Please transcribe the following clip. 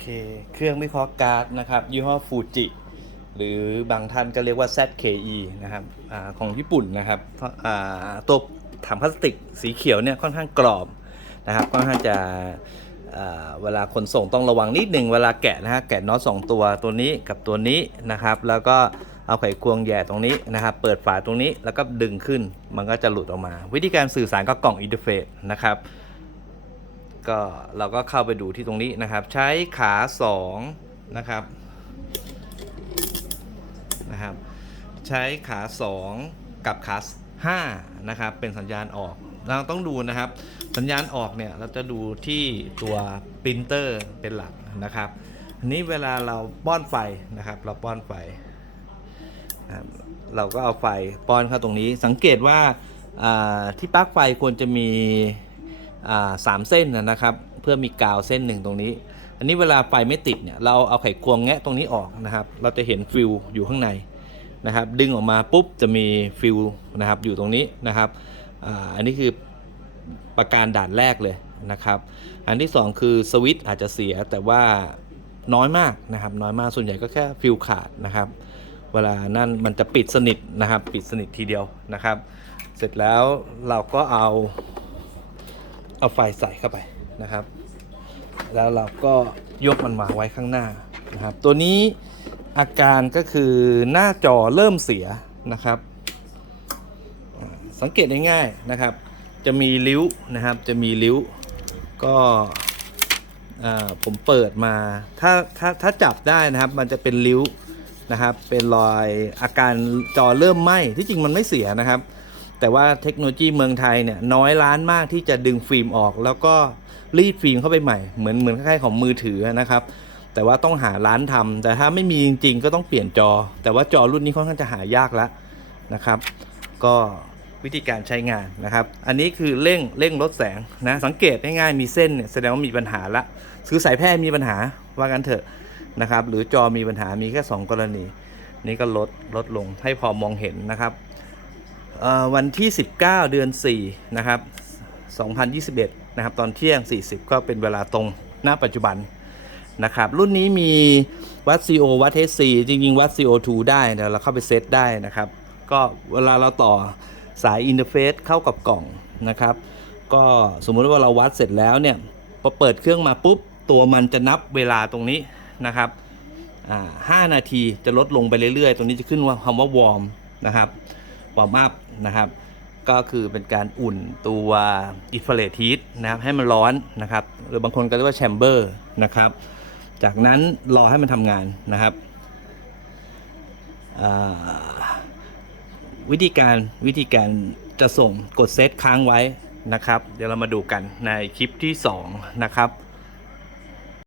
เค เครื่องวิเคราะห์การ์ดนะครับ ยี่ห้อฟูจิหรือบางท่านก็เรียกว่า ZKE นะครับอของญี่ปุ่นนะครับตัวถังพลาสติกสีเขียวเนี่ยค่อนข้างกรอบนะครับค่อนข้างจะเวลาขนส่งต้องระวังนิดหนึ่งเวลาแกะนะฮะแกะน็อตสองตัวตัวนี้กับตัวนี้นะครับ แล้วก็เอาไขควงแหย่ตรงนี้นะครับ เปิดฝาตรงนี้แล้วก็ดึงขึ้นมันก็จะหลุดออกมา วิธีการสื่อสารกับกล่องอินเทอร์เฟซนะครับ ก็เราก็เข้าไปดูที่ตรงนี้นะครับ ใช้ขา2นะครับนะครับ ใช้ขา 2 กับขา5นะครับ เป็นสัญญาณออก เราต้องดูนะครับ สัญญาณออกเนี่ย เราจะดูที่ตัวปรินเตอร์เป็นหลักนะครับอันนี้เวลาเราป้อนไฟนะครับ เราป้อนไฟ เราก็เอาไฟป้อนเข้าตรงนี้ สังเกตว่าที่ปลั๊กไฟควรจะมี สามเส้นนะครับ เพื่อมีกาวเส้นหนึ่งตรงนี้ อันนี้เวลาไฟไม่ติดเนี่ยเราเอาไขควงแงะตรงนี้ออกนะครับ เราจะเห็นฟิลอยู่ข้างในนะครับ ดึงออกมาปุ๊บจะมีฟิลนะครับอยู่ตรงนี้นะครับอ,อันนี้คือประการด่านแรกเลยนะครับ อันที่สองคือสวิตช์อาจจะเสียแต่ว่าน้อยมากนะครับ น้อยมากส่วนใหญ่ก็แค่ฟิลขาดนะครับ เวลานั่นมันจะปิดสนิทนะครับ ปิดสนิททีเดียวนะครับ เสร็จแล้วเราก็เอา เอาไฟใส่เข้าไปนะครับ แล้วเราก็ยกมันมาไว้ข้างหน้านะครับ ตัวนี้อาการก็คือหน้าจอเริ่มเสียนะครับ สังเกตง่ายๆนะครับ จะมีริ้วนะครับ จะมีริ้ว ก็ผมเปิดมา ถ้าถ้าถ้าจับได้นะครับ มันจะเป็นริ้วนะครับ เป็นรอยอาการจอเริ่มไหม้ที่จริงมันไม่เสียนะครับ แต่ว่าเทคโนโลยีเมืองไทยเนี่ยน้อยร้านมากที่จะดึงฟิล์มออก แล้วก็รีดฟิล์มเข้าไปใหม่เหมือนเหมือนคล้ายๆของมือถือนะครับ แต่ว่าต้องหาร้านทำแต่ถ้าไม่มีจริง ๆ ก็ต้องเปลี่ยนจอ แต่ว่าจอรุ่นนี้ค่อนข้างจะหายากแล้วนะครับ ก็วิธีการใช้งานนะครับ อันนี้คือเร่งเร่งลดแสงนะสังเกตง่ายๆมีเส้นเนี่ยแสดงว่ามีปัญหาละคือสายแพร่มีปัญหาว่ากันเถอะนะครับ หรือจอมีปัญหามีแค่สองกรณี นี่ก็ลดลดลงให้พอมองเห็นนะครับ วันที่ 19 เดือน 4 นะครับ 2021 นะครับ ตอนเที่ยง 40 ก็เป็นเวลาตรงหน้าปัจจุบันนะครับ รุ่นนี้มีวัด CO วัด HC จริง ๆ วัด CO2 ได้นะเราเข้าไปเซตได้นะครับ ก็เวลาเราต่อสายอินเทอร์เฟซเข้ากับกล่องนะครับ ก็สมมุติว่าเราวัดเสร็จแล้วเนี่ยพอเปิดเครื่องมาปุ๊บ ตัวมันจะนับเวลาตรงนี้นะครับห้านาทีจะลดลงไปเรื่อยๆ ตรงนี้จะขึ้นว่าคำว่าวอร์มนะครับ วอร์มอัพนะครับ ก็คือเป็นการอุ่นตัวอินฟเรดฮีทนะครับให้มันร้อนนะครับ หรือบางคนก็เรียกว่าแชมเบอร์นะครับ จากนั้นรอให้มันทำงานนะครับวิธีการวิธีการจะส่งกดเซตค้างไว้นะครับ เดี๋ยวเรามาดูกันในคลิปที่ 2 นะครับ